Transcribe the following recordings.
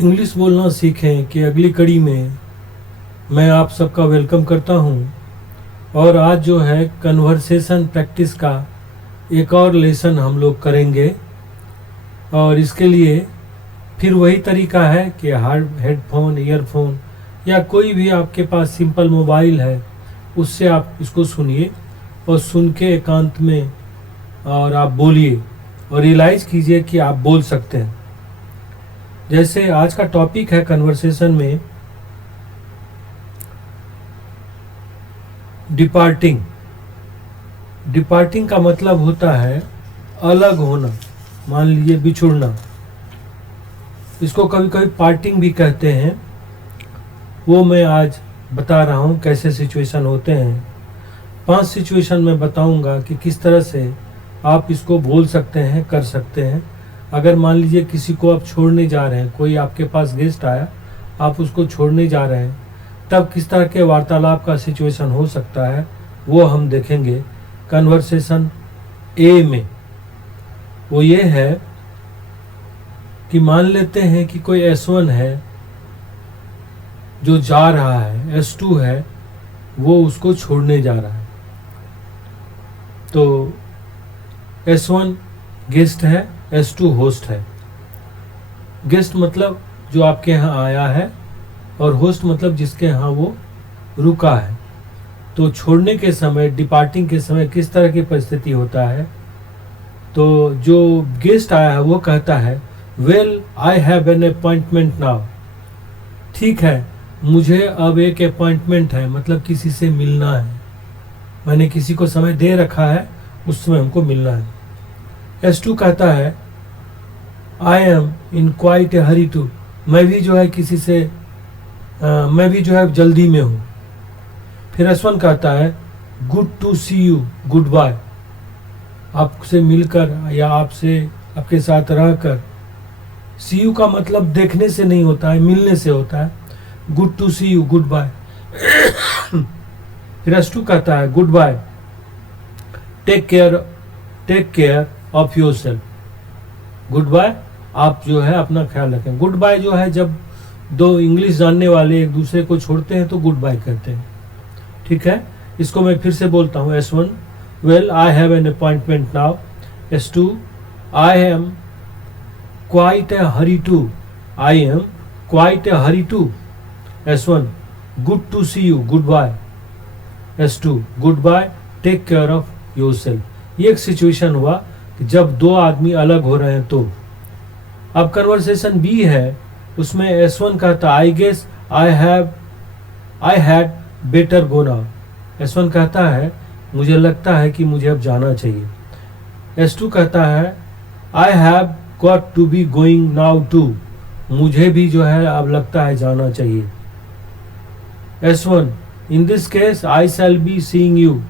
English बोलना सीखें कि अगली कड़ी में मैं आप सबका वेलकम करता हूं। और आज जो है कन्वर्सेशन प्रैक्टिस का एक और लेसन हम लोग करेंगे। और इसके लिए फिर वही तरीका है कि हेडफोन, ईयरफोन या कोई भी आपके पास सिंपल मोबाइल है उससे आप इसको सुनिए और सुन के एकांत में और आप बोलिए और रियलाइज़ कीजिए कि आप बोल सकते हैं। जैसे आज का टॉपिक है कन्वर्सेशन में डिपार्टिंग। डिपार्टिंग का मतलब होता है अलग होना, मान लीजिए बिछुड़ना। इसको कभी कभी पार्टिंग भी कहते हैं। वो मैं आज बता रहा हूँ कैसे सिचुएशन होते हैं। 5 सिचुएशन मैं बताऊंगा कि किस तरह से आप इसको बोल सकते हैं, कर सकते हैं। अगर मान लीजिए किसी को आप छोड़ने जा रहे हैं, कोई आपके पास गेस्ट आया, आप उसको छोड़ने जा रहे हैं, तब किस तरह के वार्तालाप का सिचुएशन हो सकता है वो हम देखेंगे कन्वर्सेशन ए में। वो ये है कि मान लेते हैं कि कोई S1 है जो जा रहा है, S2 है वो उसको छोड़ने जा रहा है। तो S1 गेस्ट है, S2 होस्ट है। गेस्ट मतलब जो आपके यहाँ आया है और होस्ट मतलब जिसके यहाँ वो रुका है। तो छोड़ने के समय, डिपार्टिंग के समय किस तरह की परिस्थिति होता है, तो जो गेस्ट आया है वो कहता है well I have an appointment now. ठीक है, मुझे अब एक अपॉइंटमेंट है, मतलब किसी से मिलना है, मैंने किसी को समय दे रखा है, उस समय हमको मिलना है। S2 कहता है I am in quite a hurry too. मैं भी जो है किसी से मैं भी जो है जल्दी में हूँ। फिर S1 कहता है good to see you, goodbye. आपसे मिलकर या आपसे आपके साथ रहकर, सी यू का मतलब देखने से नहीं होता है, मिलने से होता है। Good to see you, goodbye. फिर S2 कहता है goodbye, take care of yourself. Goodbye, आप जो है अपना ख्याल रखें। गुड बाय जो है जब दो इंग्लिश जानने वाले एक दूसरे को छोड़ते हैं तो गुड बाय कहते हैं। ठीक है, इसको मैं फिर से बोलता हूँ। S1 well I have an appointment now. S2 I am quite a hurry too, I am quite a hurry too. S1 good to see you, goodbye. S2 goodbye, take care of yourself. ये एक situation हुआ कि जब दो आदमी अलग हो रहे हैं। तो अब कन्वर्सेशन बी है, उसमें S1 कहता I guess I had better go now. S1 कहता है मुझे लगता है कि मुझे अब जाना चाहिए। S2 कहता है I have got to be going now too. मुझे भी जो है अब लगता है जाना चाहिए। S1 in this case I shall be seeing you.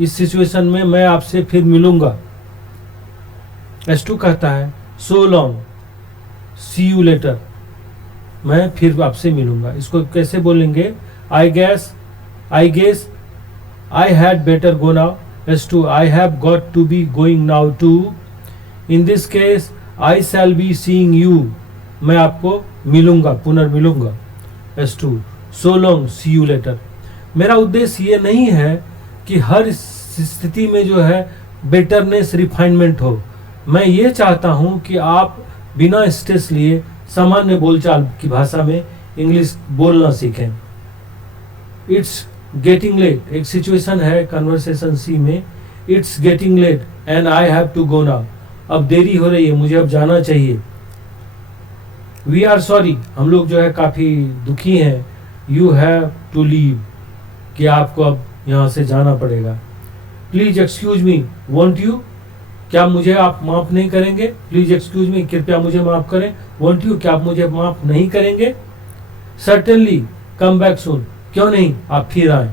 इस सिचुएशन में मैं आपसे फिर मिलूंगा। S2 कहता है so long, see you later. मैं फिर आपसे मिलूंगा। इसको कैसे बोलेंगे? I guess I had better go now. S2 I have got to be going now too. In this case I shall be seeing you. मैं आपको मिलूंगा, पुनर्मिलूंगा। S2 so long, see you later. मेरा उद्देश्य ये नहीं है कि हर स्थिति में जो है बेटरनेस, रिफाइनमेंट हो। मैं ये चाहता हूं कि आप बिना स्ट्रेस लिए सामान्य बोलचाल की भाषा में इंग्लिश बोलना सीखें। इट्स गेटिंग लेट, एक सिचुएशन है कन्वर्सेशन सी में। It's getting late and I have to go now. अब देरी हो रही है, मुझे अब जाना चाहिए। वी आर सॉरी, हम लोग जो है काफ़ी दुखी हैं। यू हैव टू लीव, कि आपको अब यहाँ से जाना पड़ेगा। Please excuse me, want you, क्या मुझे आप माफ़ नहीं करेंगे? प्लीज एक्सक्यूज मी, कृपया मुझे माफ़ करें। वॉन्ट यू, क्या आप मुझे माफ़ नहीं करेंगे? सर्टेनली कम बैक सून, क्यों नहीं, आप फिर आए।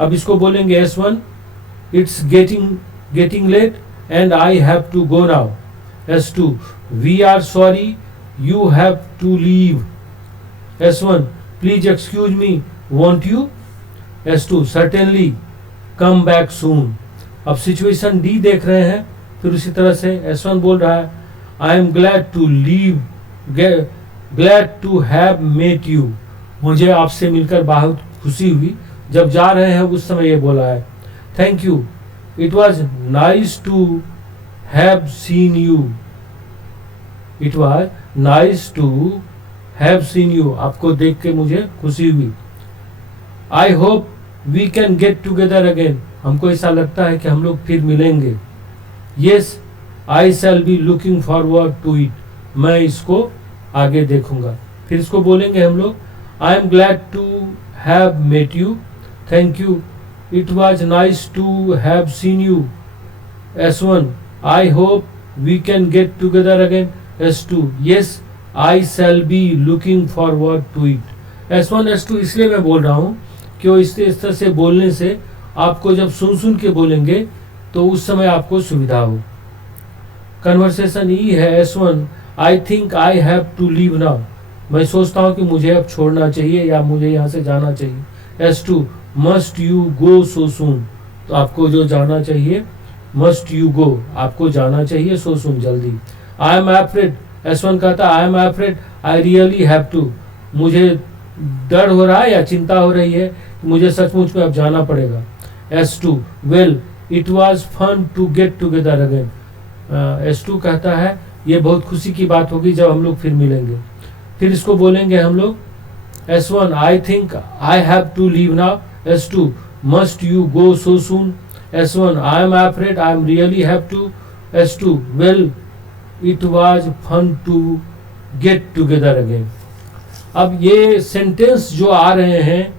अब इसको बोलेंगे S1 it's getting late and I have to go now. S2 we are sorry, you have to leave. S1 please excuse me, want you. S2 certainly come back soon. अब situation D देख रहे हैं। फिर उसी तरह से S1 बोल रहा है I am glad to leave glad to have met you, मुझे आपसे मिलकर बहुत खुशी हुई। जब जा रहे हैं उस समय ये बोला है। Thank you, it was nice to have seen you, it was nice to have seen you, आपको देख के मुझे खुशी हुई। I hope we can get together again, हमको ऐसा लगता है कि हम लोग फिर मिलेंगे। Yes I shall be looking forward to it, मैं इसको आगे देखूंगा। फिर इसको बोलेंगे हम लोग, I am glad to have met you, thank you, it was nice to have seen you. S1 I hope we can get together again. S2 yes I shall be looking forward to it. S1 S2 इसलिए मैं बोल रहा हूँ कि वो इस तरह से बोलने से आपको जब सुन के बोलेंगे तो उस समय आपको सुविधा हो। कन्वर्सेशन ई है S1 I think I have to leave now, मैं सोचता हूँ कि मुझे अब छोड़ना चाहिए या मुझे यहाँ से जाना चाहिए। S2 must you go so सून, तो आपको जो जाना चाहिए, मस्ट यू गो, आपको जाना चाहिए सो सून, जल्दी। आई एम एफ्रेड, S1 कहता है I am afraid I really have to, मुझे डर हो रहा है या चिंता हो रही है कि मुझे सचमुच में अब जाना पड़ेगा। S2 well it was fun to get together again, S2 कहता है ये बहुत खुशी की बात होगी जब हम लोग फिर मिलेंगे। फिर इसको बोलेंगे हम लोग, S1 I think I have to leave now, S2 must you go so soon, S1 I am afraid I am really have to, S2 well it was fun to get together again. अब ये sentence जो आ रहे हैं,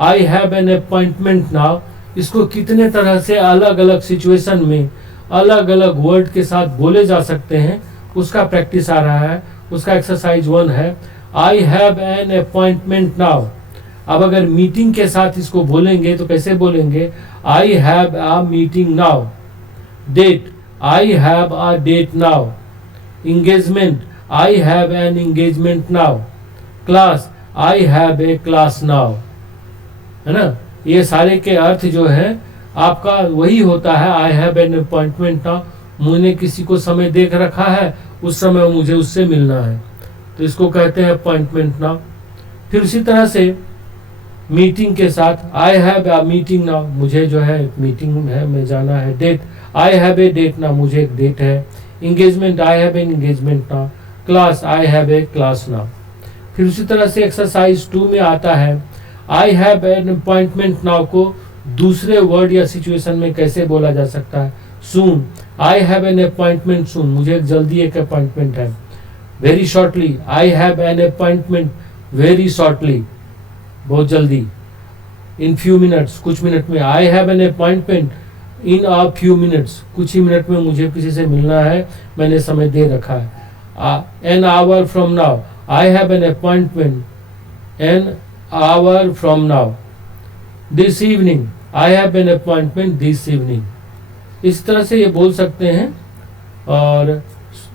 I have an appointment now, इसको कितने तरह से अलग अलग सिचुएशन में अलग अलग वर्ड के साथ बोले जा सकते हैं, उसका प्रैक्टिस आ रहा है। उसका एक्सरसाइज 1 है, I have an appointment now. अब अगर मीटिंग के साथ इसको बोलेंगे तो कैसे बोलेंगे, I have a meeting now. Date, I have a date now. Engagement, I have an engagement now. Class, I have a class now, है ना। ये सारे के अर्थ जो है आपका वही होता है, I have an appointment now, मुझे किसी को समय देख रखा है, उस समय मुझे उससे मिलना है, तो इसको कहते हैं अपॉइंटमेंट नाउ। फिर उसी तरह से मीटिंग के साथ, I have a meeting now, मुझे जो है मीटिंग है, मैं जाना है। Date, I have a date now, मुझे एक डेट है। Engagement, I have an engagement now. Class, I have a class now. फिर उसी तरह से एक्सरसाइज 2 में आता है, I have an appointment now को दूसरे वर्ड या सिचुएशन में कैसे बोला जा सकता है। सून, आई हैव एन अपॉइंटमेंट सून, मुझे जल्दी एक अपॉइंटमेंट है। Very shortly, I have an appointment very shortly, बहुत जल्दी। इन फ्यू मिनट्स, कुछ मिनट में। आई have an appointment in a few minutes, कुछ ही मिनट में मुझे किसी से मिलना है, मैंने समय दे रखा है। An hour from now, I have an appointment an hour from now. This evening, I have an appointment this evening. इस तरह से ये बोल सकते हैं और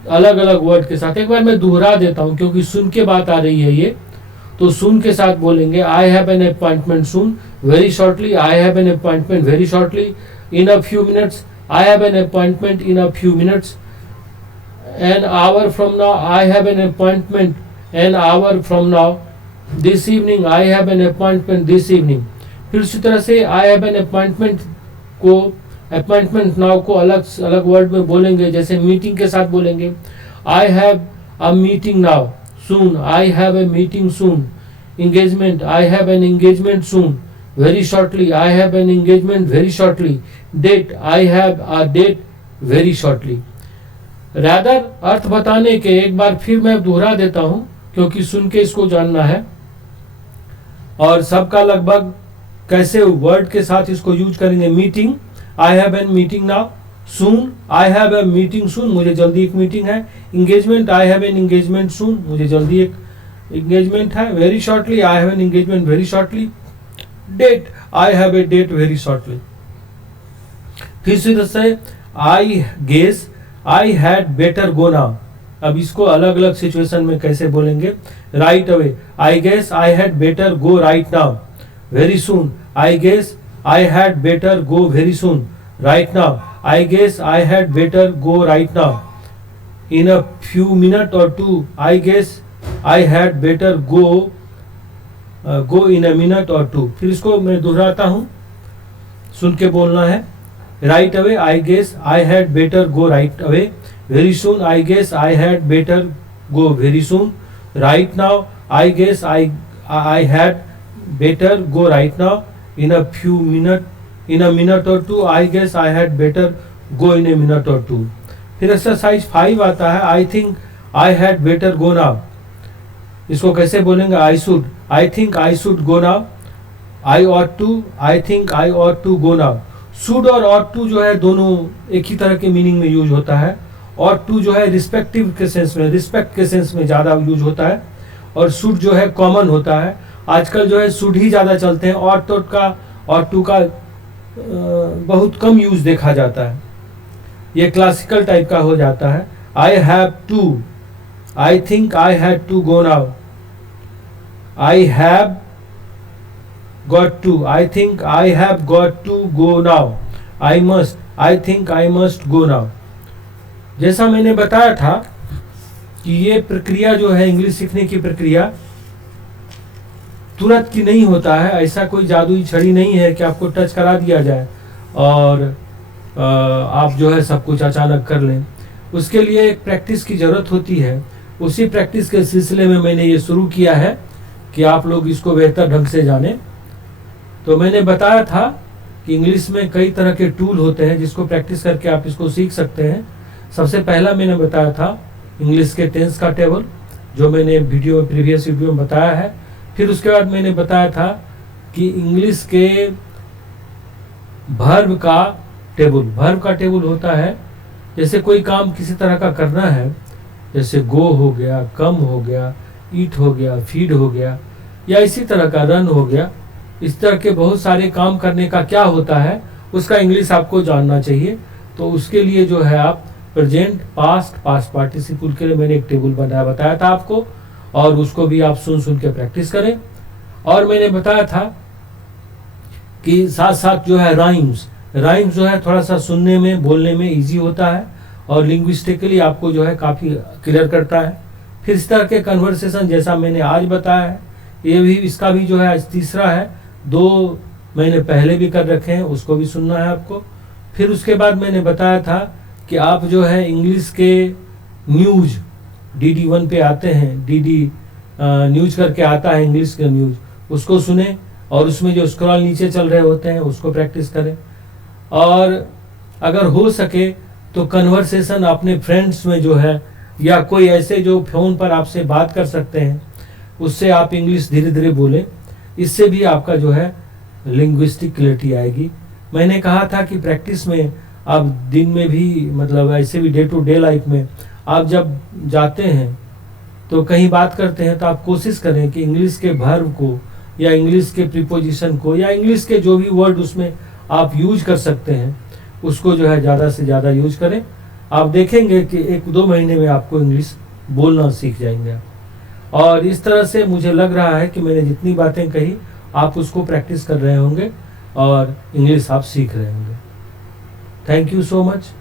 अलग अलग वर्ड के साथ। एक बार मैं दोहरा देता हूँ क्योंकि सुन के बात आ रही है ये, तो सुन के साथ बोलेंगे, I have an appointment soon, very shortly, I have an appointment very shortly, in a few minutes, I have an appointment in a few minutes, an hour from now, I have an appointment an hour from now, this evening, I have an appointment this evening. फिर उसी तरह से आई have an appointment को, appointment now को अलग अलग word में बोलेंगे, जैसे मीटिंग के साथ बोलेंगे, I have a meeting now soon, I have a meeting soon. Engagement, I have an engagement soon, very shortly, I have an engagement very shortly. Date, I have a date very shortly. Rather अर्थ बताने के एक बार फिर मैं दोहरा देता हूं क्योंकि सुन के इसको जानना है और सबका लगभग कैसे वर्ड के साथ इसको यूज करेंगे। Meeting, I have an meeting now. Soon, I have a meeting soon, मुझे जल्दी एक मीटिंग है। Engagement, I have an engagement soon, मुझे जल्दी एक इंगेजमेंट है। Very shortly, I have an engagement very shortly. Date, I have a date very shortly. फिर से I guess, I had better go now. अब इसको अलग अलग सिचुएशन में कैसे बोलेंगे। Right away, I guess I had better go right now. Very soon, I guess I had better go very soon. Right now, I guess I had better go right now. In a few minute or two, I guess I had better go in a minute or two. फिर इसको मैं दोहराता हूँ, सुन के बोलना है। Right away, I guess I had better go right away. Very soon, I guess I had better go very soon. Right now, I guess I had better go right now. In a minute or two, I guess I had better go in a minute or two. फिर exercise 5 आता है, I think I had better go now. इसको कैसे बोलेंगे? I think I should go now. I ought to, I think I ought to go now. Should or ought to जो है दोनों एक ही तरह के मीनिंग में यूज होता है। ऑट टू जो है रिस्पेक्टिव के सेंस में, रिस्पेक्ट के सेंस में ज्यादा यूज होता है, और शुड जो है कॉमन होता है। आजकल जो है शुड ही ज्यादा चलते हैं, ऑट टू का बहुत कम यूज देखा जाता है। ये क्लासिकल टाइप का हो जाता है। I have to, I think I had to go now. I have got to, I think I have got to go now. I must, I think I must go now. जैसा मैंने बताया था कि ये प्रक्रिया जो है, इंग्लिश सीखने की प्रक्रिया तुरंत की नहीं होता है। ऐसा कोई जादुई छड़ी नहीं है कि आपको टच करा दिया जाए और आप जो है सब कुछ अचानक कर लें। उसके लिए एक प्रैक्टिस की जरूरत होती है। उसी प्रैक्टिस के सिलसिले में मैंने ये शुरू किया है कि आप लोग इसको बेहतर ढंग से जानें। तो मैंने बताया था कि इंग्लिश में कई तरह के टूल होते हैं जिसको प्रैक्टिस करके आप इसको सीख सकते हैं। सबसे पहला मैंने बताया था इंग्लिश के टेंस का टेबल, जो मैंने प्रीवियस वीडियो में बताया है। फिर उसके बाद मैंने बताया था कि इंग्लिश के वर्ब का टेबल होता है। जैसे कोई काम किसी तरह का करना है, जैसे गो हो गया, कम हो गया, ईट हो गया, फीड हो गया, या इसी तरह का रन हो गया। इस तरह के बहुत सारे काम करने का क्या होता है, उसका इंग्लिश आपको जानना चाहिए। तो उसके लिए जो है आप प्रेजेंट, पास्ट पार्टिसिपल के लिए मैंने एक टेबल बताया था आपको, और उसको भी आप सुन के प्रैक्टिस करें। और मैंने बताया था कि साथ साथ जो है राइम्स जो है थोड़ा सा सुनने में, बोलने में इजी होता है और लिंग्विस्टिकली आपको जो है काफ़ी क्लियर करता है। फिर इस तरह के कन्वर्सेशन जैसा मैंने आज बताया है, ये भी, इसका भी जो है तीसरा है। 2 मैंने पहले भी कर रखे हैं, उसको भी सुनना है आपको। फिर उसके बाद मैंने बताया था कि आप जो है इंग्लिश के न्यूज DD1 पे आते हैं, DD न्यूज करके आता है इंग्लिश का न्यूज, उसको सुने और उसमें जो स्क्रॉल नीचे चल रहे होते हैं उसको प्रैक्टिस करें। और अगर हो सके तो कन्वर्सेशन अपने फ्रेंड्स में जो है, या कोई ऐसे जो फ़ोन पर आपसे बात कर सकते हैं, उससे आप इंग्लिश धीरे धीरे बोलें। इससे भी आपका जो है लिंग्विस्टिक क्लैरिटी आएगी। मैंने कहा था कि प्रैक्टिस में आप दिन में भी, मतलब ऐसे भी डे टू डे लाइफ में आप जब जाते हैं तो कहीं बात करते हैं, तो आप कोशिश करें कि इंग्लिश के वर्ब को, या इंग्लिश के प्रीपोजिशन को, या इंग्लिश के जो भी वर्ड उसमें आप यूज कर सकते हैं, उसको जो है ज़्यादा से ज़्यादा यूज करें। आप देखेंगे कि 1-2 महीने में आपको इंग्लिश बोलना सीख जाएंगे। और इस तरह से मुझे लग रहा है कि मैंने जितनी बातें कही आप उसको प्रैक्टिस कर रहे होंगे और इंग्लिश आप सीख रहे होंगे। Thank you so much.